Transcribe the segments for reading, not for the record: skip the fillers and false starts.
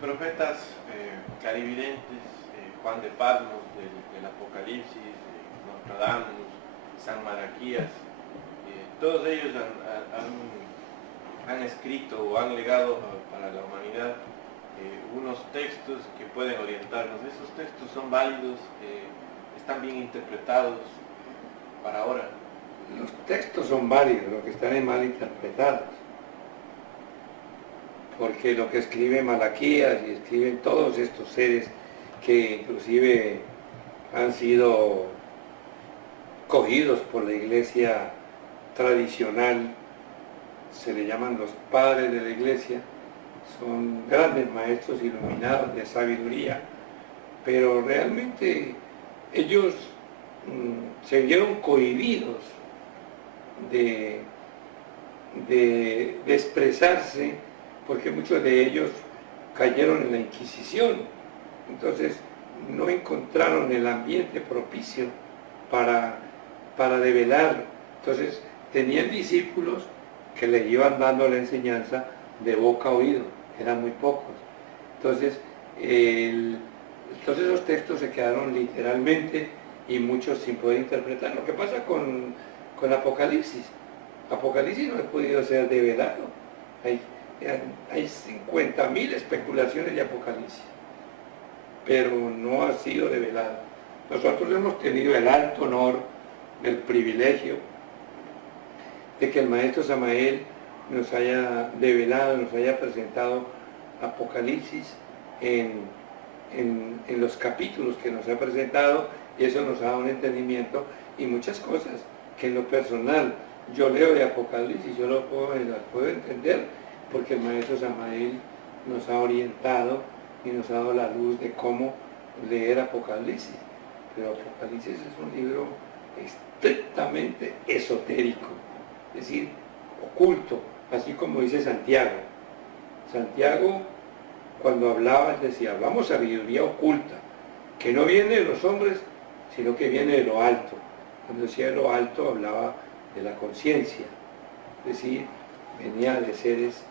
profetas clarividentes, Juan de Patmos del Apocalipsis, Nostradamus, San Malaquías, todos ellos han escrito o han legado para la humanidad unos textos que pueden orientarnos. Esos textos son válidos, están bien interpretados para ahora. Los textos son válidos, lo que están es mal interpretados. Porque lo que escribe Malaquías y escriben todos estos seres que inclusive han sido cogidos por la iglesia tradicional, se le llaman los padres de la iglesia, son grandes maestros iluminados de sabiduría, pero realmente ellos se vieron cohibidos de expresarse, porque muchos de ellos cayeron en la Inquisición, entonces no encontraron el ambiente propicio para develar. Entonces tenían discípulos que le iban dando la enseñanza de boca a oído, eran muy pocos. Entonces esos textos se quedaron literalmente y muchos sin poder interpretar. Lo que pasa con Apocalipsis no ha podido ser develado. Hay 50.000 especulaciones de Apocalipsis, pero no ha sido develado. Nosotros hemos tenido el alto honor, el privilegio de que el maestro Samael nos haya develado, nos haya presentado Apocalipsis en los capítulos que nos ha presentado, y eso nos ha dado un entendimiento y muchas cosas que en lo personal yo leo de Apocalipsis, yo las puedo entender, porque el maestro Samael nos ha orientado y nos ha dado la luz de cómo leer Apocalipsis. Pero Apocalipsis es un libro estrictamente esotérico, es decir, oculto, así como dice Santiago. Santiago, cuando hablaba, decía, hablamos sabiduría oculta, que no viene de los hombres, sino que viene de lo alto. Cuando decía de lo alto, hablaba de la conciencia, es decir, venía de seres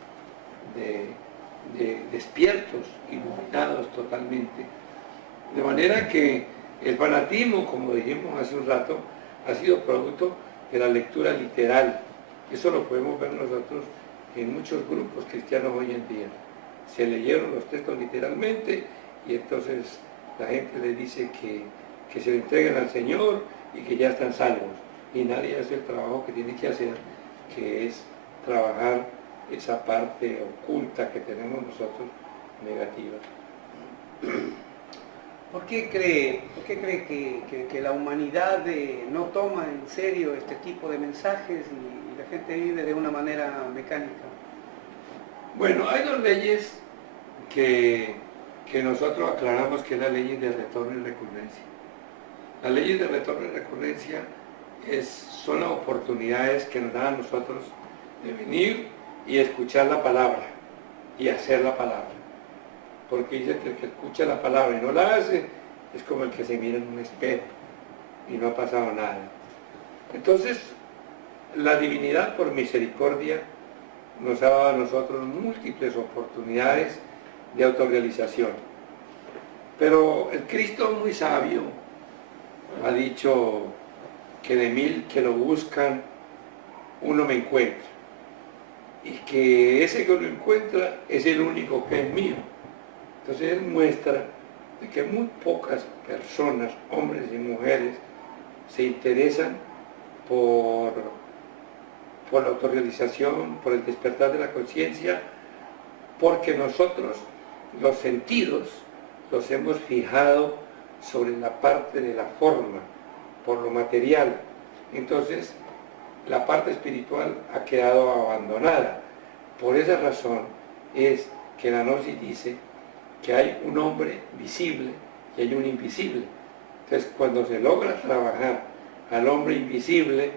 despiertos, iluminados totalmente. De manera que el fanatismo, como dijimos hace un rato, ha sido producto de la lectura literal. Eso lo podemos ver nosotros en muchos grupos cristianos hoy en día. Se leyeron los textos literalmente y entonces la gente les dice que se le entreguen al Señor y que ya están salvos. Y nadie hace el trabajo que tiene que hacer, que es trabajar esa parte oculta que tenemos nosotros negativa. ¿Por qué cree que la humanidad no toma en serio este tipo de mensajes y la gente vive de una manera mecánica? Bueno, hay dos leyes que nosotros aclaramos, que es la ley de retorno y recurrencia. Las leyes de retorno y recurrencia son las oportunidades que nos dan a nosotros de venir y escuchar la palabra y hacer la palabra. Porque dice que el que escucha la palabra y no la hace es como el que se mira en un espejo y no ha pasado nada. Entonces, la divinidad por misericordia nos ha dado a nosotros múltiples oportunidades de autorrealización. Pero el Cristo muy sabio ha dicho que de 1000 que lo buscan, uno me encuentra. Y que ese que lo encuentra es el único que es mío. Entonces él muestra de que muy pocas personas, hombres y mujeres, se interesan por la autorrealización, por el despertar de la conciencia, porque nosotros los sentidos los hemos fijado sobre la parte de la forma, por lo material. Entonces la parte espiritual ha quedado abandonada. Por esa razón es que la gnosis dice que hay un hombre visible y hay un invisible. Entonces, cuando se logra trabajar al hombre invisible,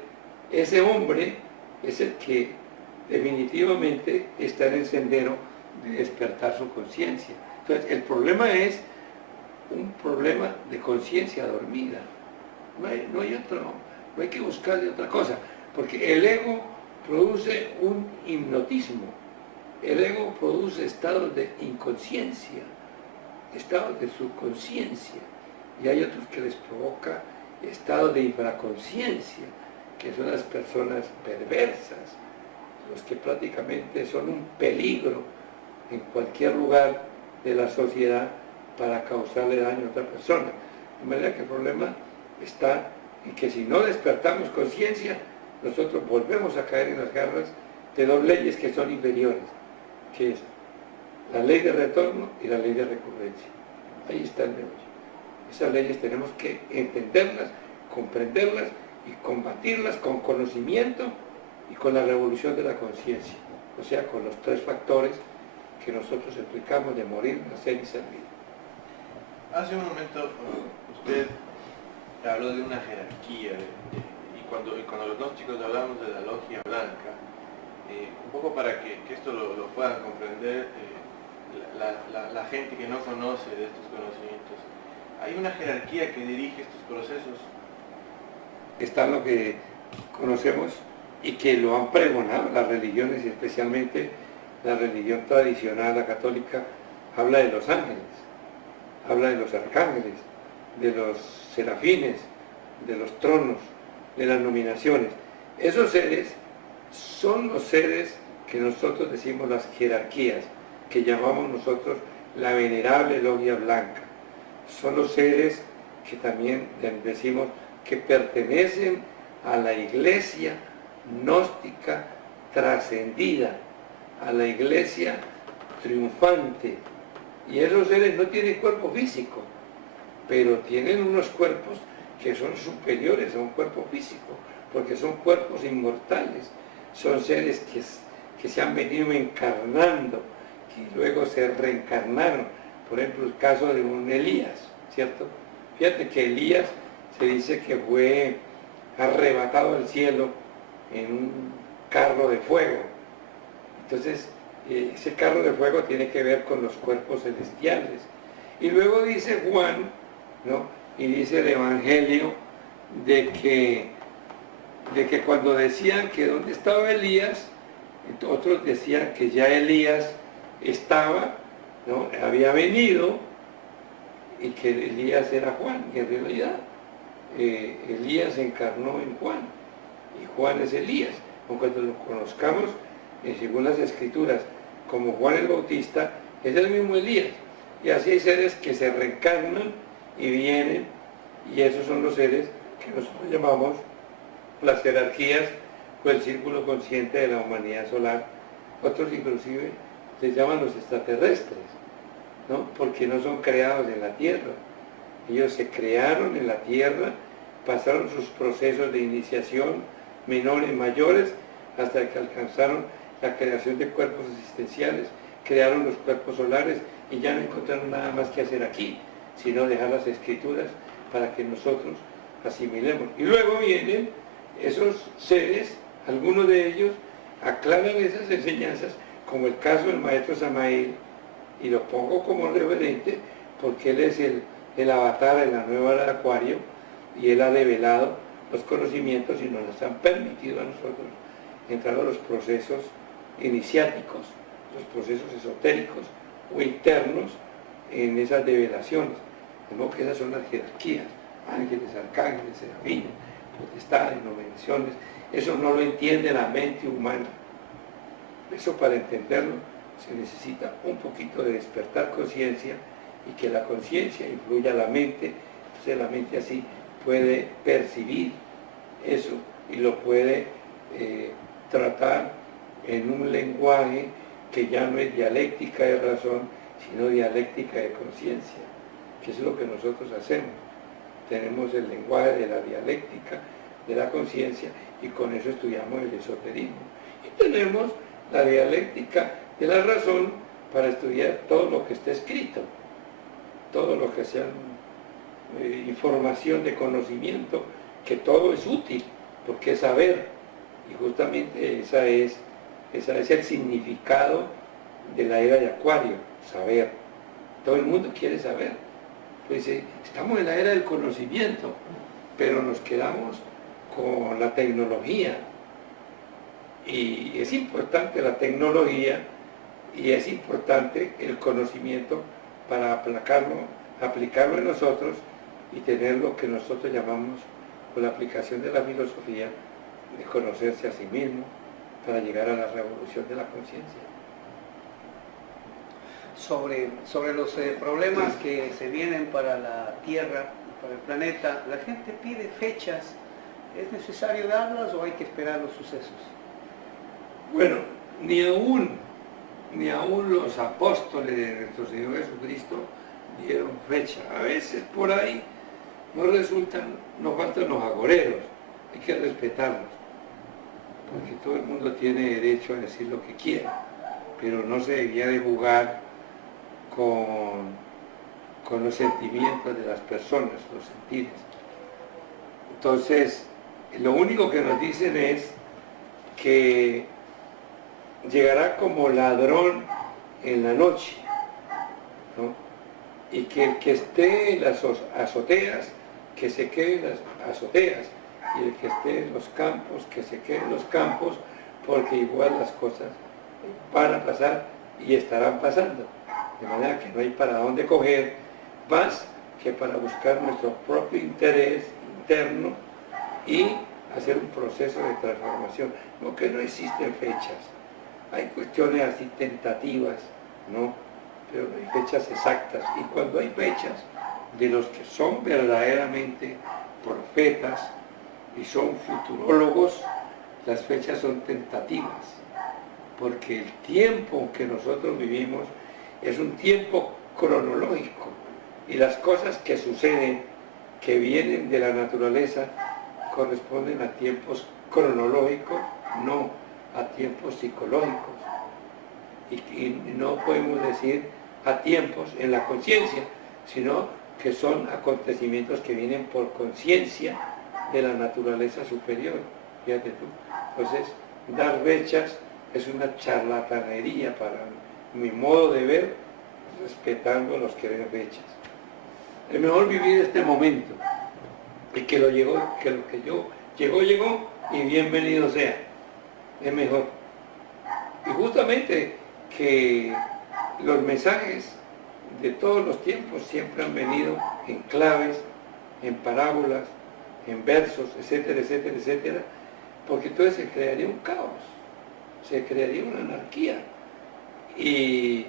ese hombre es el que definitivamente está en el sendero de despertar su conciencia. Entonces, el problema es un problema de conciencia dormida. No hay que buscarle otra cosa, porque el ego produce un hipnotismo. El ego produce estados de inconsciencia, estados de subconsciencia, y hay otros que les provoca estados de infraconsciencia, que son las personas perversas, los que prácticamente son un peligro en cualquier lugar de la sociedad para causarle daño a otra persona. De manera que el problema está en que si no despertamos conciencia, nosotros volvemos a caer en las garras de dos leyes que son inferiores, que es la ley de retorno y la ley de recurrencia. Ahí está el negocio. Esas leyes tenemos que entenderlas, comprenderlas y combatirlas con conocimiento y con la revolución de la conciencia, o sea, con los tres factores que nosotros explicamos de morir, nacer y servir. Hace un momento usted habló de una jerarquía y cuando los dos chicos hablamos de la logia blanca, un poco para que esto lo puedan comprender la gente que no conoce de estos conocimientos. Hay una jerarquía que dirige estos procesos. Está lo que conocemos y que lo han pregonado las religiones, y especialmente la religión tradicional, la católica, habla de los ángeles, habla de los arcángeles, de los serafines, de los tronos, de las nominaciones. Esos seres son los seres que nosotros decimos las jerarquías, que llamamos nosotros la venerable logia blanca. Son los seres que también decimos que pertenecen a la iglesia gnóstica trascendida, a la iglesia triunfante. Y esos seres no tienen cuerpo físico, pero tienen unos cuerpos que son superiores a un cuerpo físico, porque son cuerpos inmortales, son seres que se han venido encarnando, que luego se reencarnaron. Por ejemplo, el caso de un Elías, ¿cierto? Fíjate que Elías se dice que fue arrebatado al cielo en un carro de fuego. Entonces, ese carro de fuego tiene que ver con los cuerpos celestiales. Y luego dice Juan, ¿no? Y dice el Evangelio de que cuando decían que dónde estaba Elías, otros decían que ya Elías estaba, ¿no? Había venido, y que Elías era Juan, y en realidad Elías se encarnó en Juan, y Juan es Elías, aunque lo conozcamos según las escrituras como Juan el Bautista, es el mismo Elías. Y así hay seres que se reencarnan y vienen, y esos son los seres que nosotros llamamos las jerarquías o el círculo consciente de la humanidad solar. Otros inclusive se llaman los extraterrestres, ¿no? Porque no son creados en la Tierra. Ellos se crearon en la Tierra, pasaron sus procesos de iniciación menores, mayores, hasta que alcanzaron la creación de cuerpos existenciales, crearon los cuerpos solares y ya no encontraron nada más que hacer aquí, sino dejar las escrituras para que nosotros asimilemos. Y luego vienen esos seres, algunos de ellos aclaran esas enseñanzas, como el caso del maestro Samael, y lo pongo como referente porque él es el avatar de la nueva era de Acuario, y él ha develado los conocimientos y nos han permitido a nosotros entrar a los procesos iniciáticos, los procesos esotéricos o internos en esas develaciones. De modo que esas son las jerarquías: ángeles, arcángeles, serafines, potestades, nominaciones. Eso no lo entiende la mente humana. Eso, para entenderlo, se necesita un poquito de despertar conciencia, y que la conciencia influya a la mente. Entonces la mente así puede percibir eso y lo puede tratar en un lenguaje que ya no es dialéctica de razón, sino dialéctica de conciencia, que es lo que nosotros hacemos. Tenemos el lenguaje de la dialéctica de la conciencia, y con eso estudiamos el esoterismo. Y tenemos la dialéctica de la razón para estudiar todo lo que está escrito, todo lo que sea información de conocimiento, que todo es útil, porque es saber, y justamente ese es el significado de la era de Acuario, saber. Todo el mundo quiere saber. Pues estamos en la era del conocimiento, pero nos quedamos con la tecnología, y es importante la tecnología, y es importante el conocimiento para aplicarlo en nosotros y tener lo que nosotros llamamos, con la aplicación de la filosofía, de conocerse a sí mismo para llegar a la revolución de la conciencia. Sobre los problemas que se vienen para la Tierra, para el planeta, la gente pide fechas. ¿Es necesario darlas o hay que esperar los sucesos? Bueno, ni aún los apóstoles de nuestro Señor Jesucristo dieron fecha. A veces por ahí nos faltan los agoreros, hay que respetarlos, porque todo el mundo tiene derecho a decir lo que quiera, pero no se debía de jugar con los sentimientos de las personas, los sentires. Entonces, lo único que nos dicen es que llegará como ladrón en la noche, ¿no? Y que el que esté en las azoteas, que se quede en las azoteas, y el que esté en los campos, que se quede en los campos, porque igual las cosas van a pasar y estarán pasando. De manera que no hay para dónde coger más que para buscar nuestro propio interés interno y hacer un proceso de transformación. No que no existen fechas, hay cuestiones así tentativas, ¿no? Pero no hay fechas exactas. Y cuando hay fechas de los que son verdaderamente profetas y son futurólogos, las fechas son tentativas, porque el tiempo que nosotros vivimos es un tiempo cronológico y las cosas que suceden, que vienen de la naturaleza, corresponden a tiempos cronológicos, no a tiempos psicológicos. Y no podemos decir a tiempos en la conciencia, sino que son acontecimientos que vienen por conciencia de la naturaleza superior. Fíjate tú. Entonces, dar fechas es una charlatanería para mi modo de ver, respetando a los que ven fechas. Es mejor vivir este momento, y que lo que llegó, y bienvenido sea. Es mejor. Y justamente que los mensajes de todos los tiempos siempre han venido en claves, en parábolas, en versos, etcétera, etcétera, etcétera, porque entonces se crearía un caos, se crearía una anarquía. Y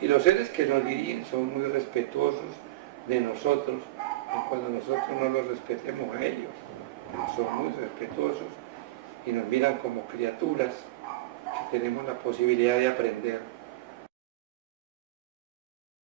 los seres que nos dirigen son muy respetuosos de nosotros, y cuando nosotros no los respetemos a ellos, son muy respetuosos y nos miran como criaturas que tenemos la posibilidad de aprender.